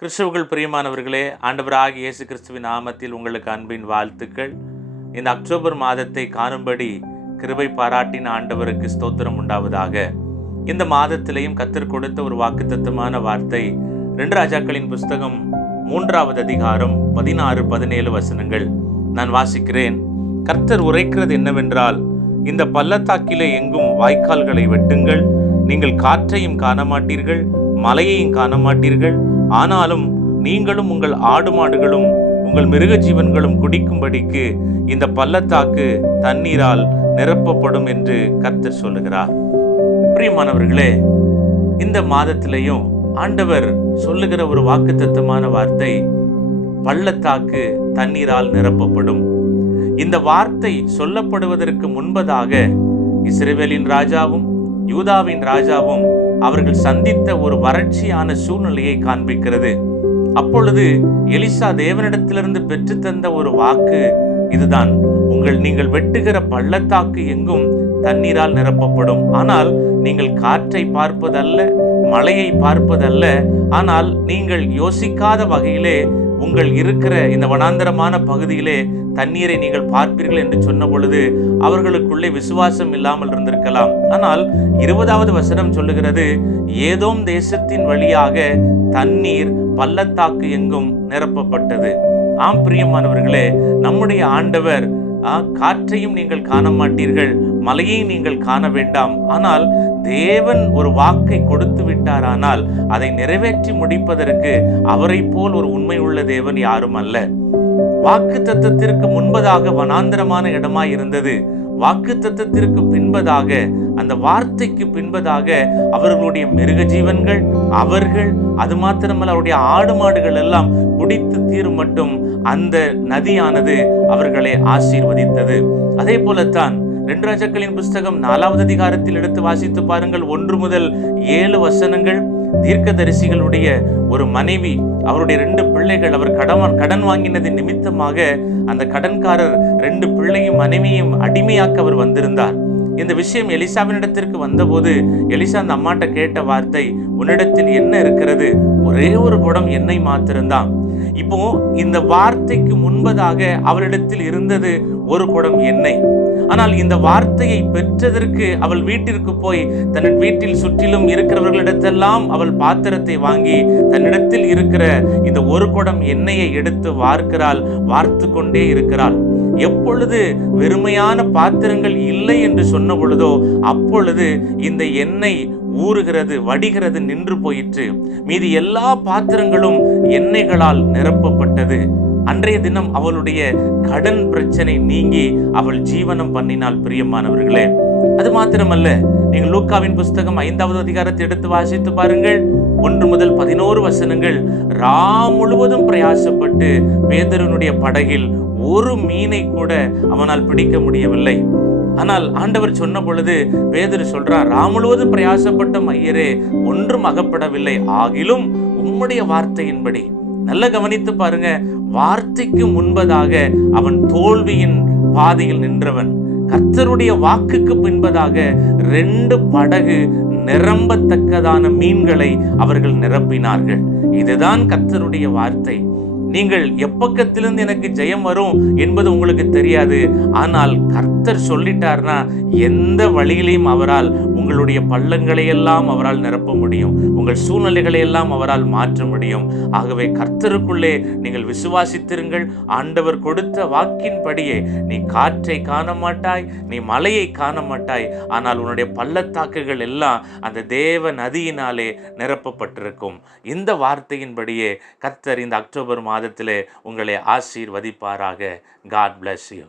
கிறிஸ்துவுக்குள் பிரியமானவர்களே, ஆண்டவராகிய இயேசு கிறிஸ்துவின் நாமத்தில் உங்களுக்கு அன்பின் வாழ்த்துக்கள். இந்த அக்டோபர் மாதத்தை காணும்படி கிருபை பாராட்டின ஆண்டவருக்கு ஸ்தோத்திரம் உண்டாவதாக. இந்த மாதத்திலேயும் கர்த்தர் கொடுத்த ஒரு வாக்குத்தத்தமான வார்த்தை 2 ராஜாக்களின் புஸ்தகம் 3வது அதிகாரம் 16-17 வசனங்கள். நான் வாசிக்கிறேன். கர்த்தர் உரைக்கிறது என்னவென்றால், இந்த பள்ளத்தாக்கிலே எங்கும் வாய்க்கால்களை வெட்டுங்கள். நீங்கள் காற்றையும் காண மாட்டீர்கள், மலையையும் காண மாட்டீர்கள். ஆனாலும் நீங்களும் உங்கள் ஆடு மாடுகளும் உங்கள் மிருக ஜீவன்களும் குடிக்கும்படிக்கு இந்த பள்ளத்தாக்கு தண்ணீரால் நிரப்பப்படும் என்று கர்த்தர் சொல்லுகிறார். பிரியமானவர்களே, இந்த மாதத்திலேயும் ஆண்டவர் சொல்லுகிற ஒரு வாக்குத்தத்தமான வார்த்தை, பள்ளத்தாக்கு தண்ணீரால் நிரப்பப்படும். இந்த வார்த்தை சொல்லப்படுவதற்கு முன்பதாக இஸ்ரவேலின் ராஜாவும் யூதாவின் ராஜாவும் அவர்கள் சந்தித்த ஒரு வறட்சியான சூழ்நிலையை காண்பிக்கிறது. அப்பொழுது எலிசா தேவனிடத்திலிருந்து பெற்று தந்த ஒரு வாக்கு இதுதான், நீங்கள் வெட்டுகிற பள்ளத்தாக்கு எங்கும் தண்ணீரால் நிரப்பப்படும். ஆனால் நீங்கள் காற்றை பார்ப்பதல்ல, மழையை பார்ப்பதல்ல, ஆனால் நீங்கள் யோசிக்காத வகையிலே உங்கள் இருக்கிற இந்த வனாந்தரமான பகுதியிலே தண்ணீரை நீங்கள் பார்ப்பீர்கள் என்று சொன்ன பொழுது அவர்களுக்குள்ளே விசுவாசம் இல்லாமல் இருந்திருக்கலாம். ஆனால் 20வது வசனம் சொல்லுகிறது, ஏதோம் தேசத்தின் வழியாக தண்ணீர் பள்ளத்தாக்கு எங்கும் நிரப்பப்பட்டது. ஆம் பிரியமானவர்களே, நம்முடைய ஆண்டவர் காற்றையும் நீங்கள் காண மாட்டீர்கள், மலையை நீங்கள் காண வேண்டாம். ஆனால் தேவன் ஒரு வாக்கை கொடுத்து விட்டாரானால் அதை நிறைவேற்றி முடிப்பதற்கு அவரை போல் ஒரு உண்மை உள்ள தேவன் யாரும் அல்ல. வாக்கு தத்தத்திற்கு முன்பதாக வனாந்தரமான இடமாய் இருந்தது. வாக்கு தத்தத்திற்கு பின்பதாக, அந்த வார்த்தைக்கு பின்பதாக அவர்களுடைய மிருக ஜீவன்கள், அவர்கள், அது மாத்திரமல்ல அவருடைய ஆடு மாடுகள் எல்லாம் குடித்து தீரும் மட்டும் அந்த நதியானது அவர்களை ஆசீர்வதித்தது. அதே போலத்தான் 2 ராஜாக்களின் புஸ்தகம் 4வது அதிகாரத்தில் எடுத்து வாசித்து பாருங்கள். 1 முதல் 7 வசனங்கள். தீர்க்கதரிசிகளுடைய ஒரு மனைவி, அவருடைய 2 பிள்ளைகள், அவர் கடன் வாங்கினதின் நிமித்தமாக அந்த கடன்காரர் 2 பிள்ளையும் மனைவியும் அடிமையாக்க அவர் வந்திருந்தார். இந்த விஷயம் எலிசாவினிடத்திற்கு வந்தபோது எலிசா அந்த அம்மாட்ட கேட்ட வார்த்தை, உன்னிடத்தில் என்ன இருக்கிறது? ஒரே ஒரு குடம் எண்ணெய் மாத்திருந்தான். இப்போ இந்த வார்த்தைக்கு முன்பதாக அவளிடத்தில் இருந்தது ஒரு குடம் எண்ணெய். ஆனால் இந்த வார்த்தையை பெற்றதற்கு அவள் வீட்டிற்கு போய் தன் வீட்டில் சுற்றிலும் இருக்கிறவர்களிடத்தெல்லாம் அவள் பாத்திரத்தை வாங்கி தன்னிடத்தில் இருக்கிற இந்த ஒரு குடம் எண்ணெயை எடுத்து வார்த்து கொண்டே இருக்கிறாள். எப்பொழுது வெறுமையான பாத்திரங்கள் இல்லை என்று சொன்ன பொழுதோ அப்பொழுது இந்த எண்ணெய் ஊறுகிறது, வடிகிறது, நின்று போயிற்று. மீதி எல்லா பாத்திரங்களும் எண்ணெய்களால் நிரப்பப்பட்டது. அன்றைய தினம் அவளுடைய கடன் பிரச்சனை நீங்கி அவள் ஜீவனம் பண்ணினாள். பிரியமானவர்களே, அது மாத்திரமல்ல, நீங்கள் லூக்காவின் புஸ்தகம் 5வது அதிகாரத்தை எடுத்து வாசித்து பாருங்கள். 1 முதல் 11 வசனங்கள். முழுவதும் பிரயாசப்பட்டு பேதுருவினுடைய படகில் ஒரு மீனை கூட அவனால் பிடிக்க முடியவில்லை. ஆனால் ஆண்டவர் சொன்ன பொழுது பேதுரு சொல்றான், முழுவதும் பிரயாசப்பட்ட ஐயரே, ஒன்றும் அகப்படவில்லை, ஆகிலும் உம்முடைய வார்த்தையின்படி. நல்ல கவனித்து பாருங்க, வார்த்தைக்கு முன்பதாக அவன் தோல்வியின் பாதையில் நின்றவன். கர்த்தருடைய வாக்குக்கு பின்பதாக 2 படகு நிரம்பத்தக்கதான மீன்களை அவர்கள் நிரப்பினார்கள். இதுதான் கர்த்தருடைய வார்த்தை. நீங்கள் எப்பக்கத்திலிருந்து எனக்கு ஜெயம் வரும் என்பது உங்களுக்கு தெரியாது. ஆனால் கர்த்தர் சொல்லிட்டார்னா எந்த வழியிலையும் அவரால் உங்களுடைய பள்ளங்களை எல்லாம் அவரால் நிரப்ப முடியும், உங்கள் சூழ்நிலைகளை எல்லாம் அவரால் மாற்ற முடியும். ஆகவே கர்த்தருக்குள்ளே நீங்கள் விசுவாசித்திருங்கள். ஆண்டவர் கொடுத்த வாக்கின்படியே நீ காற்றை காண மாட்டாய், நீ மலையை காண மாட்டாய். ஆனால் உன்னுடைய பள்ளத்தாக்குகள் எல்லாம் அந்த தேவ நதியினாலே நிரப்பப்பட்டிருக்கும். இந்த வார்த்தையின்படியே கர்த்தர் இந்த அக்டோபர் மாதத்திலே உங்களை ஆசீர்வதிப்பாராக. God bless you.